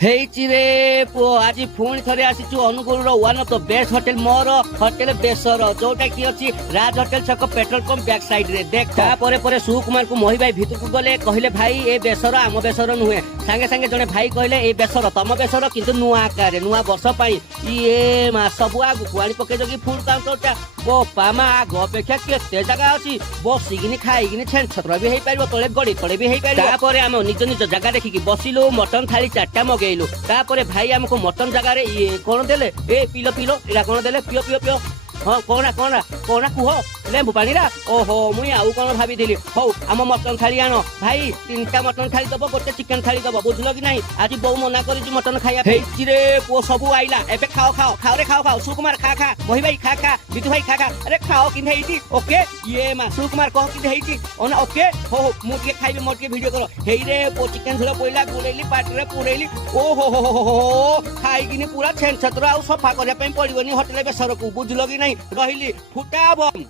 ହେଇଛି ରେ ପୁଅ ଆଜି ପୁଣି ଥରେ ଆସିଛୁ ଅନୁଗୁଳର one of the best hotel ମୋର ହୋଟେଲ ବେସର ଯୋଉଟା କି ଅଛି ରାଜ ହୋଟେଲ ଛକ ପେଟ୍ରୋଲ ପମ୍ପ ବ୍ୟାକ୍ ସାଇଡ ରେ ଦେଖ ତାପରେ ପରେ ସୁକୁମାରକୁ ମହି ଭାଇ ଭିତରକୁ ଗଲେ କହିଲେ ଭାଇ ଏ ବେସର ଆମ ବେସର ନୁହେଁ ସାଙ୍ଗେ ସାଙ୍ଗେ ଜଣେ ଭାଇ କହିଲେ ଏ ବେସର ତମ ବେସର କିନ୍ତୁ ନୂଆ ଆକାରରେ ନୂଆ ବର୍ଷ ପାଇଁ ଇଏ ମା ସବୁ ଆଗକୁ ଆଣି ପକେଇ କି ଫୁଡ କାଉଣ୍ଟରଟା ବୋପା ମା ଆଗ ଅପେକ୍ଷା କେତେ ଜାଗା ଅଛି ବସିକିନି ଖାଇକିନି ଛେଞ୍ଚତ୍ର ବି ହେଇପାରିବ ତଳେ ଗଡି ତଳେ ବି ହେଇପାରିବ ତାପରେ ଆମେ ନିଜ ନିଜ ଜାଗା ଦେଖିକି ବସିଲୁ ମଟନ ଥାଳି 4ଟା ମଗେଇଲୁ ତାପରେ ଭାଇ ଆମକୁ ମଟନ ଜାଗାରେ ଇଏ କଣ ଦେଲେ ଏ ପିଲୋ ପିଲୋ ଏଇଟା କଣ ଦେଲେ ପିଓ ପିଓ ପିଓ ହଁ କଣା କଣା କଣା କୁହ ଲେମ୍ବୁ ପାଣିରା ଓହୋ ମୁଇଁ ଆଉ କଣ ଭାବିଥିଲି ହଉ ଆମ ମଟନ ଥାଳି ଆଣ ଭାଇ 3ଟା ମଟନ ଥାଳି ଦବ ଗୋଟେ ଚିକେନ ଥାଳି ଦବ ବୁଝିଲ କି ନାହିଁ ଆଜି ବୋଉ ମନା କରିଛି ମଟନ ଖାଇବା ହେଇଛି ରେ ପୁଅ ସବୁ ଆଇଲା ଏବେ ଖାଅ ଖାଅ ଖାଅ ରେ ଖାଅ ଖାଅ ସୁକୁମାର ଖା ଖା ମହି ଭାଇ ଖା ଖା ବିଦୁ ଭାଇ ଖା ଖା ଆରେ ଖାଅ କିନ୍ତୁ ହେଇଛି ଓକେ ଇଏ ମା ସୁକୁମାର କହ କିନ୍ତୁ ହେଇଛି ଓକେ ହଉ ମୁଁ ଟିକେ ଖାଇବି ମୋର ଟିକେ ଭିଡିଓ କର ହେଇରେ ପୁଅ ଚିକେନ ଝୋଳ ପଇଲା ଗୋଳେଇଲି ପାଟିରେ ପୁରେଇଲି ଓହୋ ଖାଇକିନି ପୁରା ଛେଞ୍ଚତ୍ର ଆଉ ସଫା କରିବା ପାଇଁ ପଡିବନି ହୋଟେଲ ବେସରକୁ ବୁଝିଲ କି ନାହିଁ ରହିଲି ଫୁଟା ବମ୍।